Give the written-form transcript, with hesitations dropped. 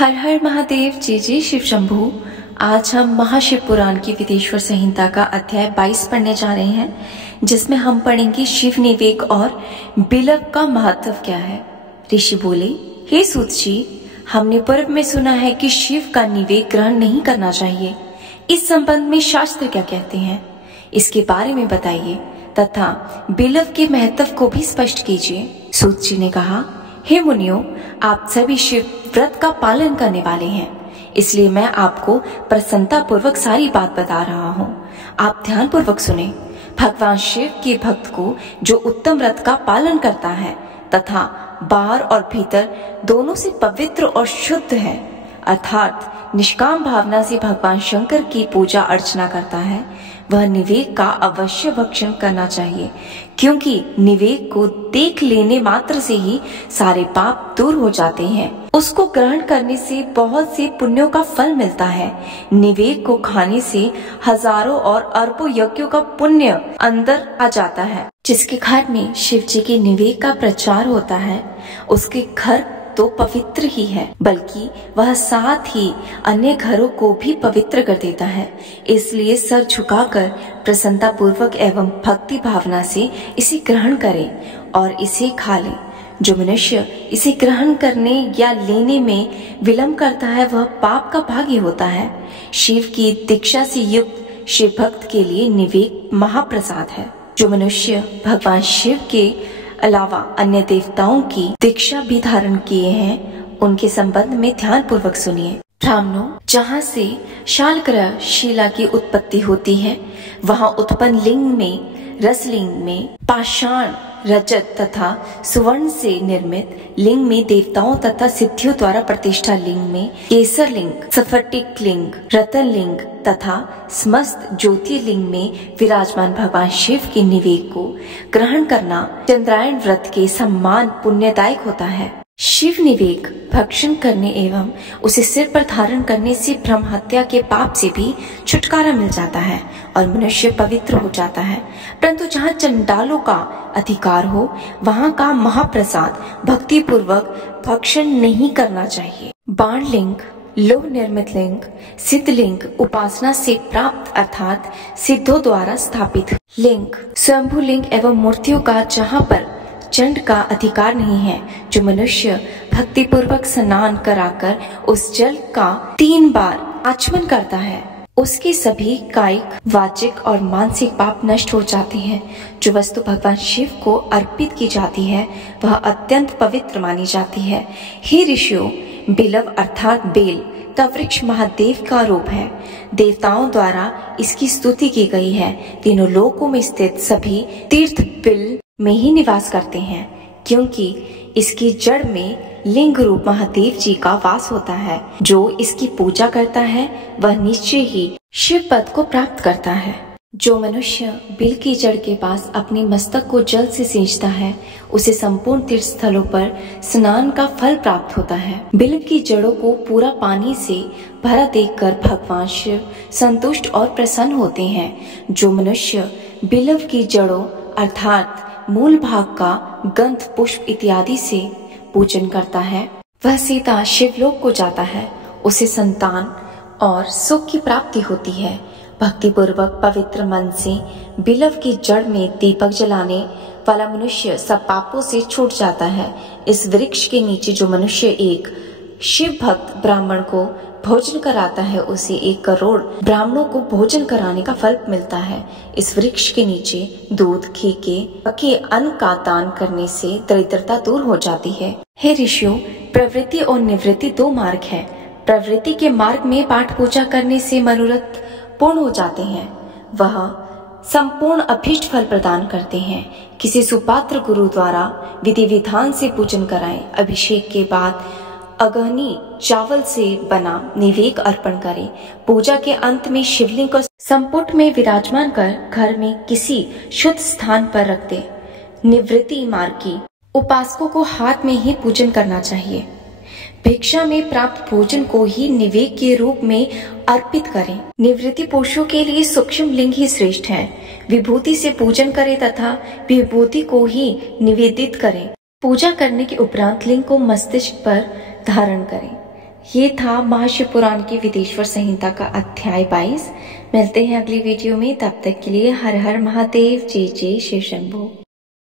हर हर महादेव, जय जय शिव शंभू। आज हम महाशिव पुराण की विदेश्वर संहिता का अध्याय 22 पढ़ने जा रहे हैं, जिसमें हम पढ़ेंगे शिव निवेक और बिलव का महत्व क्या है। ऋषि बोले, हे सूत जी, हमने पूर्व में सुना है कि शिव का निवेक ग्रहण नहीं करना चाहिए। इस संबंध में शास्त्र क्या कहते हैं, इसके बारे में बताइए तथा बिलव के महत्व को भी स्पष्ट कीजिए। सूत जी ने कहा, हे मुनियों, आप सभी शिव व्रत का पालन करने वाले हैं, इसलिए मैं आपको प्रसन्नता पूर्वक सारी बात बता रहा हूँ। आप ध्यान पूर्वक सुने। भगवान शिव के भक्त को जो उत्तम व्रत का पालन करता है तथा बाहर और भीतर दोनों से पवित्र और शुद्ध है, अर्थात निष्काम भावना से भगवान शंकर की पूजा अर्चना करता है, वह निवेक का अवश्य भक्षण करना चाहिए, क्योंकि निवेक को देख लेने मात्र से ही सारे पाप दूर हो जाते हैं। उसको ग्रहण करने से बहुत से पुण्यों का फल मिलता है। निवेक को खाने से हजारों और अरबों यज्ञों का पुण्य अंदर आ जाता है। जिसके घर में शिव जी के निवेक का प्रचार होता है, उसके घर तो पवित्र ही है, बल्कि वह साथ ही अन्य घरों को भी पवित्र कर देता है। इसलिए सर झुकाकर प्रसन्नता पूर्वक एवं भक्ति भावना से इसे ग्रहण करें और इसे खा लें। जो मनुष्य इसे ग्रहण करने या लेने में विलंब करता है, वह पाप का भागी होता है। शिव की दीक्षा से युक्त शिव भक्त के लिए निवेक महाप्रसाद है। जो मनुष्य भगवान शिव के अलावा अन्य देवताओं की दीक्षा भी धारण किए हैं, उनके संबंध में ध्यान पूर्वक सुनिए। ब्राह्मणों, जहाँ से शालग्राह शिला की उत्पत्ति होती है, वहाँ उत्पन्न लिंग में, रसलिंग में, पाषाण, रजत तथा सुवर्ण से निर्मित लिंग में देवताओं तथा सिद्धियों द्वारा प्रतिष्ठा लिंग में केसर लिंग, स्फटिक लिंग, रतन लिंग तथा समस्त ज्योतिर्लिंग में विराजमान भगवान शिव के निवेक को ग्रहण करना चंद्रायण व्रत के समान पुण्यदायक होता है। शिव निवेक भक्षण करने एवं उसे सिर पर धारण करने से ब्रह्म हत्या के पाप से भी छुटकारा मिल जाता है और मनुष्य पवित्र हो जाता है। परंतु जहाँ चंडालों का अधिकार हो, वहाँ का महाप्रसाद भक्ति पूर्वक भक्षण नहीं करना चाहिए। बाण लिंग, लोह निर्मित लिंग, सिद्ध लिंग उपासना से प्राप्त अर्थात सिद्धों द्वारा स्थापित लिंग, स्वयंभू लिंग एवं मूर्तियों का जहाँ पर चंड का अधिकार नहीं है, जो मनुष्य भक्ति पूर्वक स्नान कराकर उस जल का 3 बार आचमन करता है, उसके सभी कायिक, वाचिक और मानसिक पाप नष्ट हो जाते हैं। जो वस्तु भगवान शिव को अर्पित की जाती है, वह अत्यंत पवित्र मानी जाती है। हे ऋषियों, बिलव अर्थात बेल का वृक्ष महादेव का रूप है। देवताओं द्वारा इसकी स्तुति की गई है। तीनों लोकों में स्थित सभी तीर्थ बिल में ही निवास करते हैं, क्योंकि इसकी जड़ में लिंग रूप महादेव जी का वास होता है। जो इसकी पूजा करता है, वह निश्चय ही शिव पद को प्राप्त करता है। जो मनुष्य बिल की जड़ के पास अपने मस्तक को जल से सींचता है, उसे संपूर्ण तीर्थ स्थलों पर स्नान का फल प्राप्त होता है। बिल की जड़ों को पूरा पानी से भरा देखकर भगवान शिव संतुष्ट और प्रसन्न होते हैं। जो मनुष्य बिलव की जड़ों अर्थात मूल भाग का गंध, पुष्प इत्यादि से पूजन करता है, वह सीधा शिवलोक को जाता है। उसे संतान और सुख की प्राप्ति होती है। भक्ति पूर्वक पवित्र मन से बिलव की जड़ में दीपक जलाने वाला मनुष्य सब पापों से छूट जाता है। इस वृक्ष के नीचे जो मनुष्य एक शिव भक्त ब्राह्मण को भोजन कराता है, उसे 1 करोड़ ब्राह्मणों को भोजन कराने का फल मिलता है। इस वृक्ष के नीचे दूध, घी के पके अन्न का दान करने से दरिद्रता दूर हो जाती है। हे ऋषियों, प्रवृत्ति और निवृत्ति 2 मार्ग है। प्रवृत्ति के मार्ग में पाठ पूजा करने से मनोरथ पूर्ण हो जाते हैं, वह संपूर्ण अभीष्ट फल प्रदान करते हैं। किसी सुपात्र गुरु द्वारा विधि विधान से पूजन कराएं। अभिषेक के बाद अगहनी चावल से बना निवेक अर्पण करें। पूजा के अंत में शिवलिंग को संपुट में विराजमान कर घर में किसी शुद्ध स्थान पर रख दे। निवृत्ति मार्ग की उपासकों को हाथ में ही पूजन करना चाहिए। भिक्षा में प्राप्त भोजन को ही निवेक के रूप में अर्पित करें। निवृत्ति पुरुषों के लिए सूक्ष्म लिंग ही श्रेष्ठ है। विभूति से पूजन करें तथा विभूति को ही निवेदित करें। पूजा करने के उपरांत लिंग को मस्तिष्क पर धारण करें। ये था महाशिव पुराण की विदेश्वर संहिता का अध्याय 22। मिलते हैं अगली वीडियो में, तब तक के लिए हर हर महादेव, जय जय शिव शंभू।